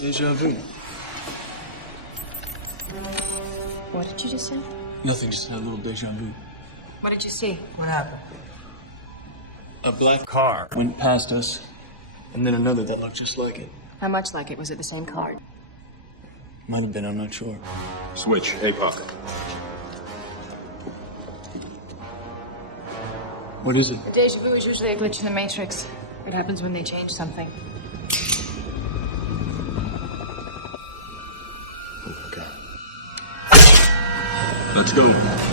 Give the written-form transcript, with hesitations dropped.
Deja-vu. What did you just say? Nothing, just had a little deja-vu. What did you see? What happened? A black car went past us, and then another that looked just like it. How much like it? Was it the same car? Might have been, I'm not sure. Switch, APOC. What is it? A deja vu is usually a glitch in the Matrix. It happens when they change something. Okay. Let's go.